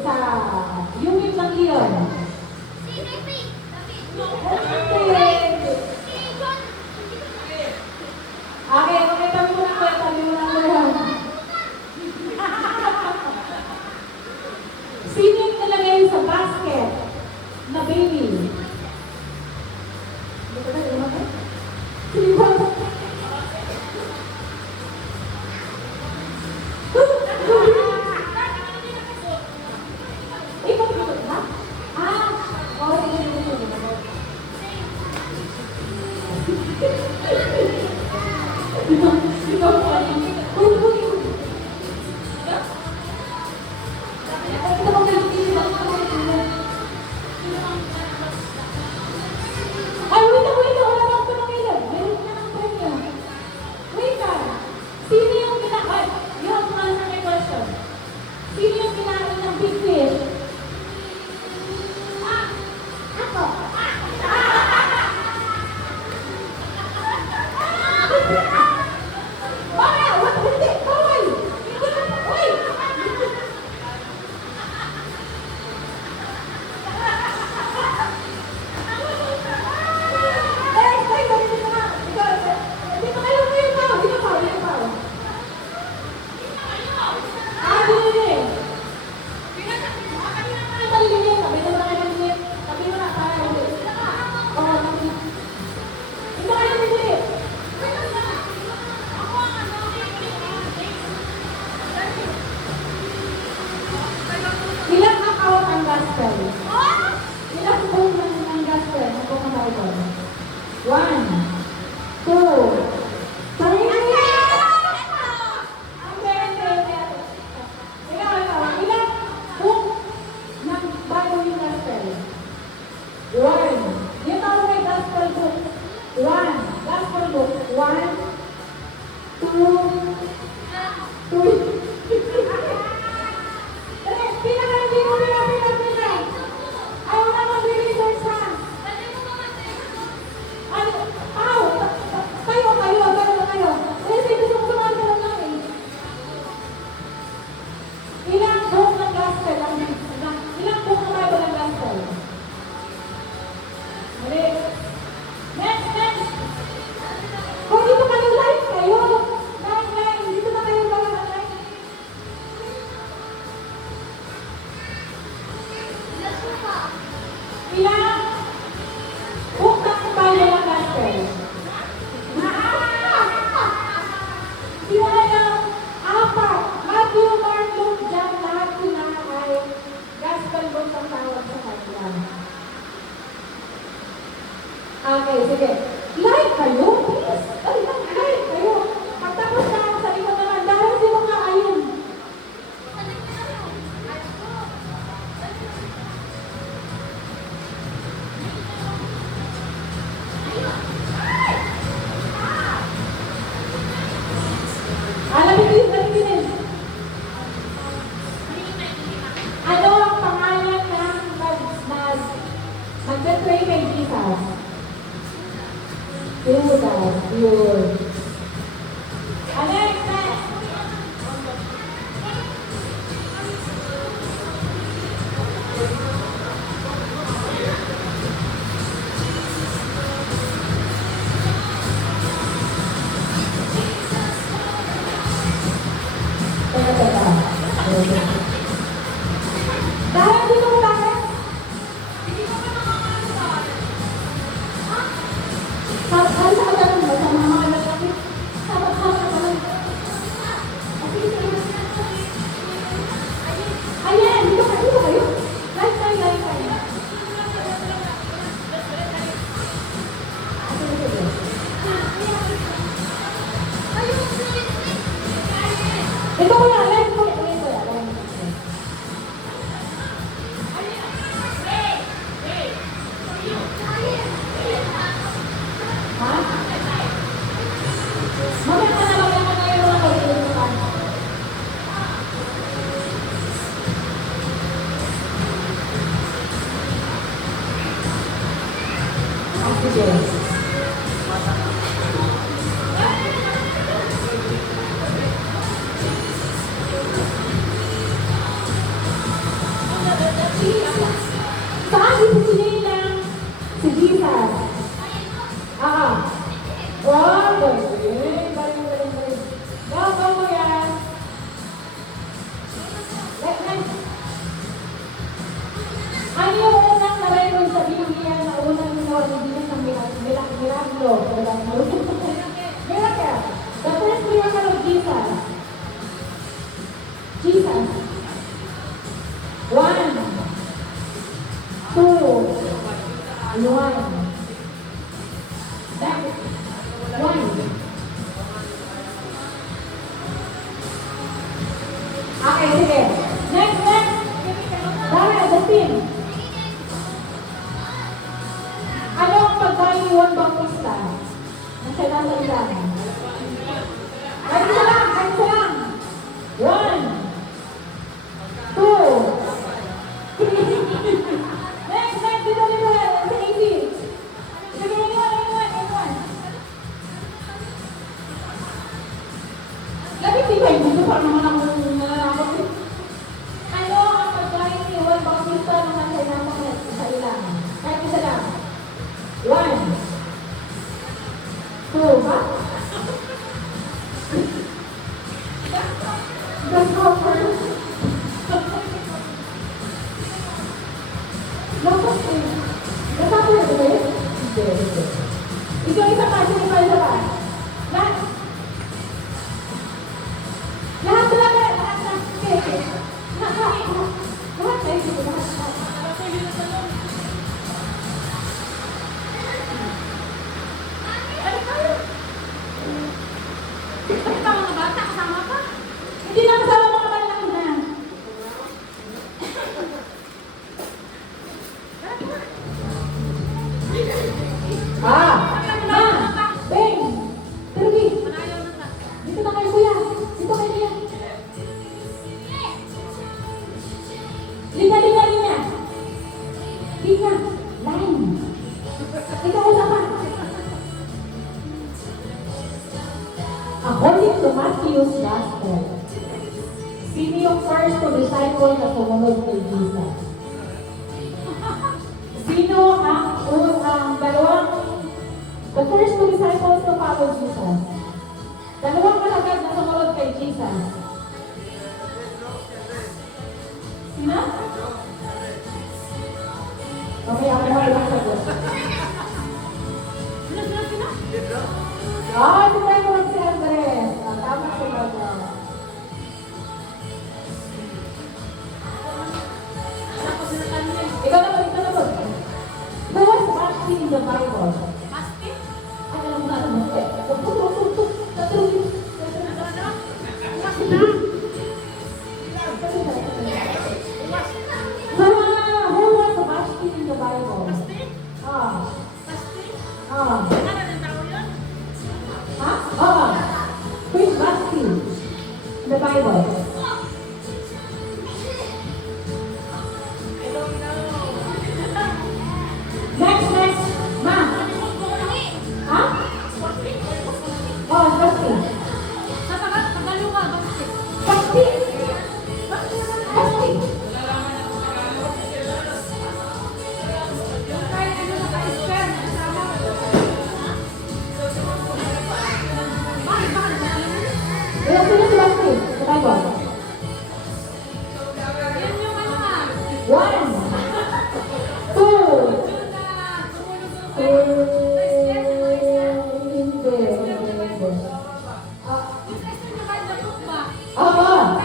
sa unit ng Leon. Okay, tabi mo na ko. Sino yung nalagay sa basket na baby? Sino ba? Okay, sige. Live kayo, please. Live kayo. Pagtapos na ako sa likod naman, dahil sino nga ayun. Alam ano ang pangalan ng nag-pray kay Jesus? Judas, yun. Alex, next! Teka. Dahil dito mo bakit? Sabi sa kagalan mo, sa mga lalaki, sabat ka naman. Ayan, dito kayo. Live kayo. Ito ko yan, live ko yan. Okay, sige. Next, next. Dahil, Justin. Anong pagkain ni Juan Bautista? Nasa nasa ilan? Kahit isa lang, kahit isa lang. 1, 2, 3. Next, next, dito, dito, sa 80. Sige, anyone. Lapit di ba yung gusto para naman ang nananakot? Ano ang pagkain ni Juan Bautista na nasa sa ilan? Kahit isa lang. 1, 2, ha? Grasshopper. Lapos eh. Grasshopper ba ba yun? Hindi. Ikaw isa pa, sino pa isa pa? Lahat. Lahat talaga. Lahat. Okay. Lahat. Hindi na kasama mga malaki na. Beng! Terbi! Dito na kayo, kuya. Dito kayo niya. Linya. Linya. Lain. Ikaw usap pa. According to Matthew's Gospel, sino yung first to disciple na sumunod kay Jesus? Sino ang dalawang, the first two disciples to follow Jesus? Dalawang kalagad na sumunod kay Jesus. Sino? Okay, ako na ilang sagot. Si Pedro si Andres. Tama si Pedro. Ikaw naman. Who was fasting in the Bible? Fasting? Ay, alam mo na. Who was fasting in the Bible? Fasting? Who is fasting in the Bible? Next, Ma. Fasting. Fasting. Ilang sila si Fasting sa Bible? 1, 2,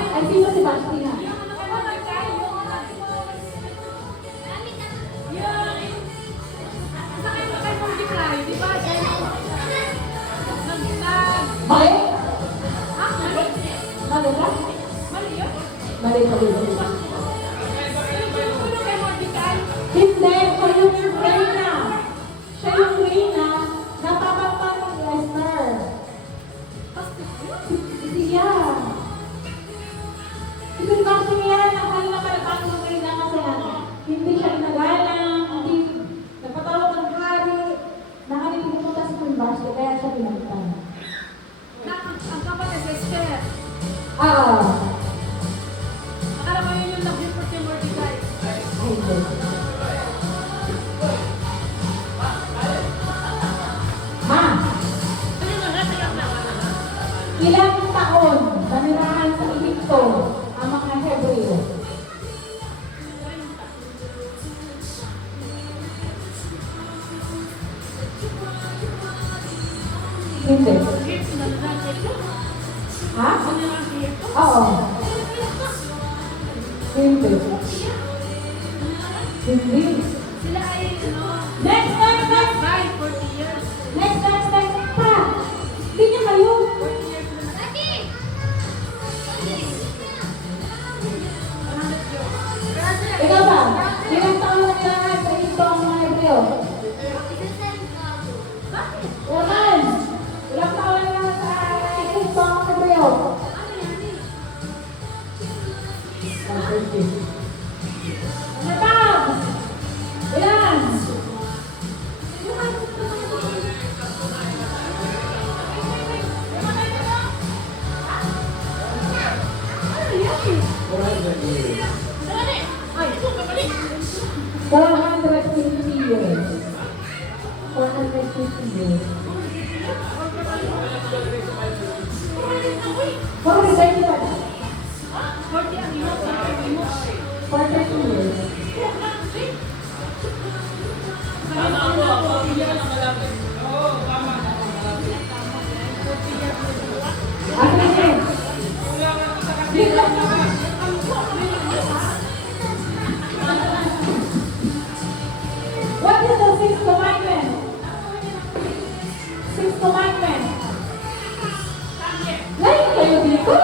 ay sino si Basti na? Mali? Mali ka? Mali. Hindi, siya yung Reyna. Siya yung Reyna na papatay ni Esther. Siya. Ibig niya, nakal na palapang ng Reyna kasi hindi siya nagalang, hindi nagpatawag ng hari, nakalitin pumunta sa Basti, kaya siya pinagtan. Ang kapatid si Esther. Akala ko yun yung nag-report kay Mordecai. Ma, ilang taon nanirahan sa Egypto ang mga Hebreo? Hindi. Ha? Oo. Hindi. Hindi. Sila ay, Next. by 40 years. Next. Pa! Hindi niya kayo. 40 years na. Natap! Ilan? Ay, 450 years. 450 years. Bakit resign ka na? 40 ang imo, 430 years. Ate Jen. What is the sixth commandment? Sixth commandment. Lain kayo dito?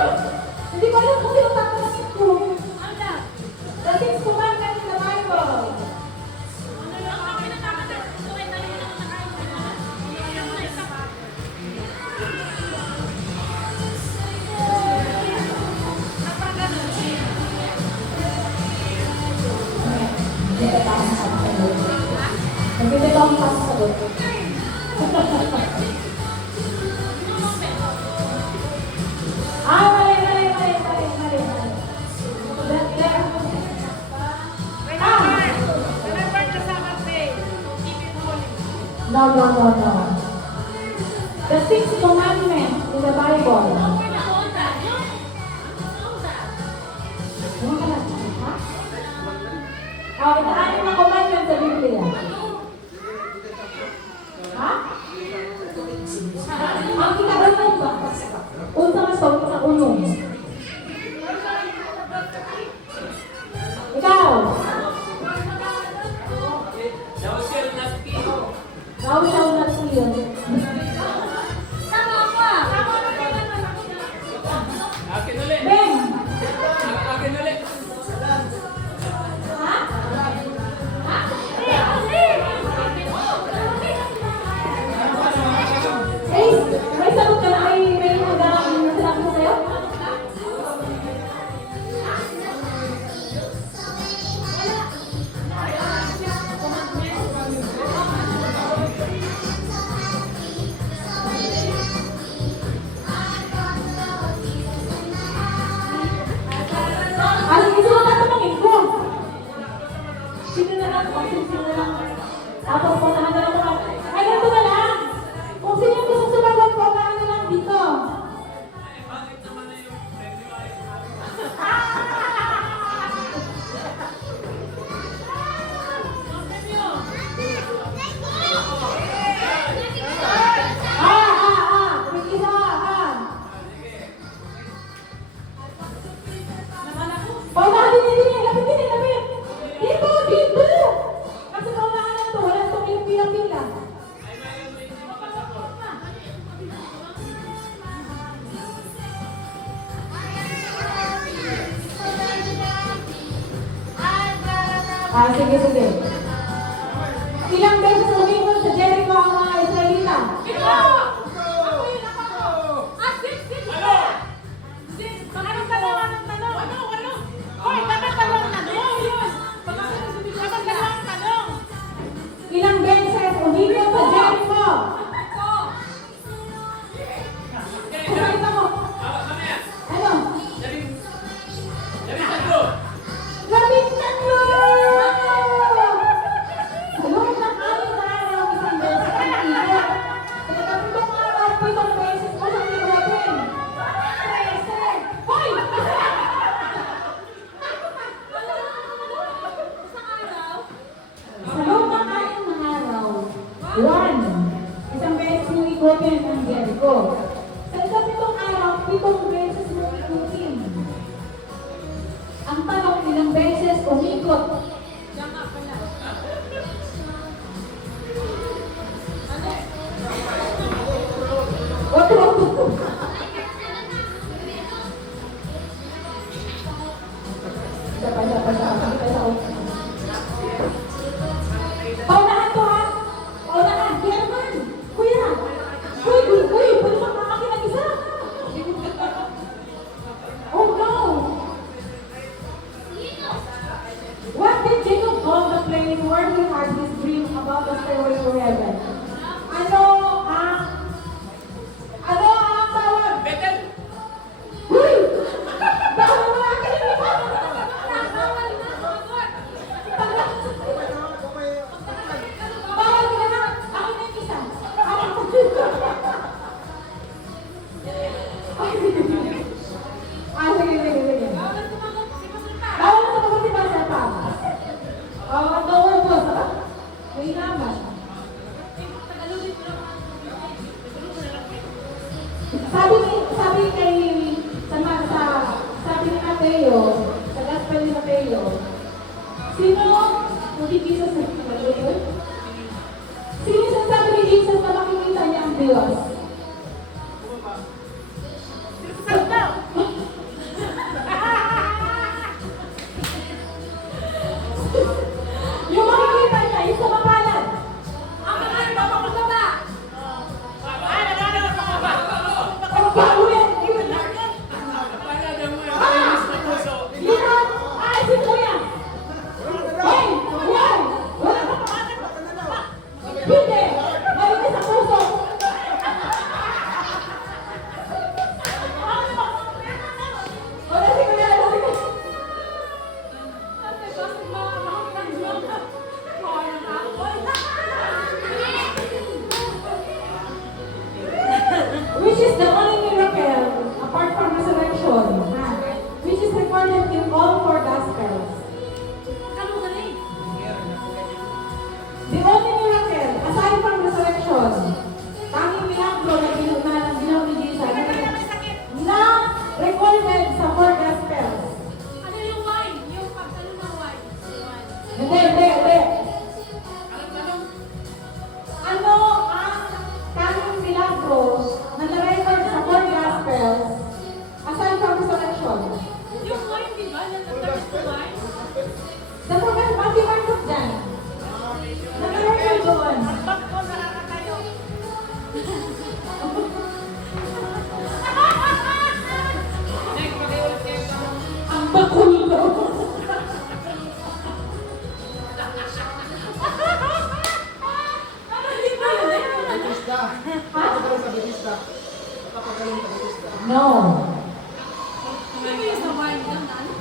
Hindi ko alam kung sino tatanungin ko. The sixth commandment in the Bible. Hindi ko akong pasasagot. Mali. No. The sixth commandment in the Bible. Ano ka lang? Ha? Ito na commandment sa Biblia. Ha? Ang kinakaroon ba? Unsa ka sa unong. Ikaw. Thou shalt not kill. Ben. Ha? May sagot ka na, may hanggang nasabi ko sa'yo? Ano gusto mo tatanungin ko? Sino na lang? Sino na lang? Tapos punahan na lang ako. Ay, ganito na lang. Kung sino yung gusto sumagot ko, kaya na lang dito. May isa, paunahan din. Lapit. Dito. Kasi paunahan na ito, wala itong pila-pila. Sige. Ilang beses lumingon sa Jericho ang mga Israelita? Ilang beses lumingon sa Jericho? Kumita mo. Ano? Labing tatlo! Sa loob ng 6 na araw, isang beses ang ikot.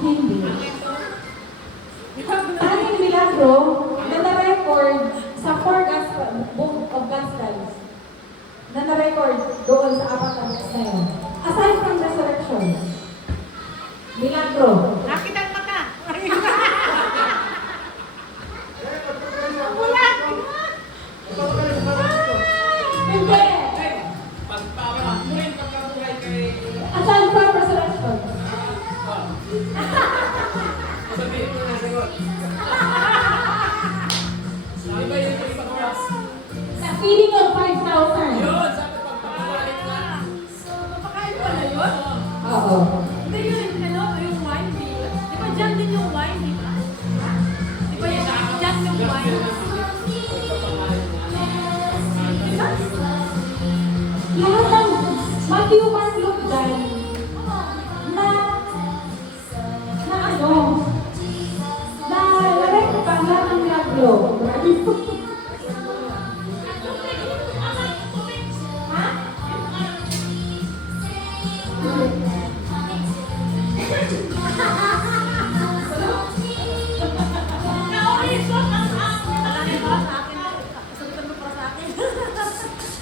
Hindi. Tanging milagro na na-record sa 4 gospel, book of Gospels na na-record doon sa 4 na books na yun. Aside from resurrection, milagro. Nakita ang mata. Wala. Hindi. Aside from resurrection. Sa feeding of 5,000. Papakain pala yun? Oo. Hindi yun, yung wine, di ba? Di ba dyan din yung wine, di ba? Di ba yan, dyan yung wine? Di ba? Lahat ng Matthew, Mark, Luke, John na ano, na na-record pa lahat ng milagro. Ha?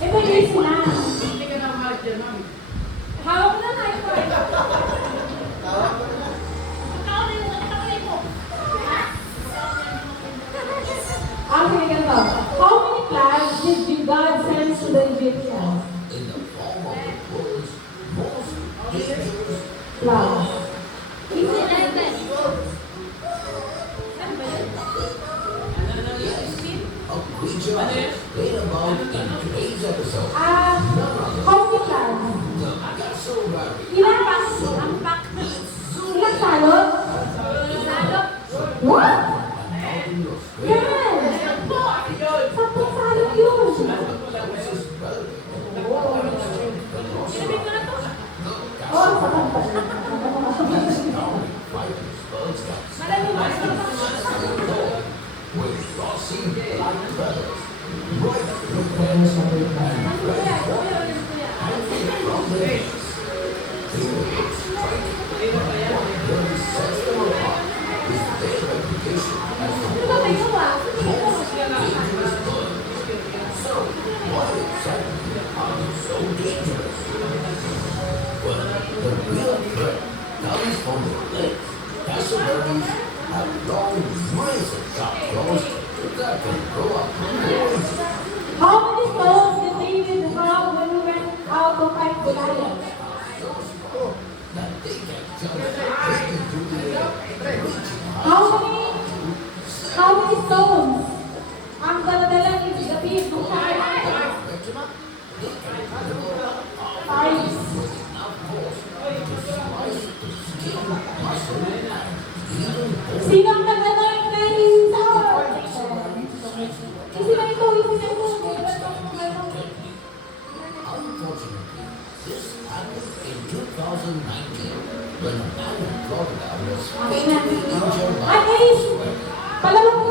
Ito yung sila. Hawak na na ito. Okay, ganito. How many plagues did God send to the Egyptians? Plagues. How many plagues? Ilang ilang salot? What? Yan! Sampung salot yun! Oh, sapat pa. How many stones did David have when he went out to fight Goliath? How many stones ang daladala ni David nung fight? 5. Sino ang nag-anoint kay Saul? Sino ito? Okay na. At least, palawag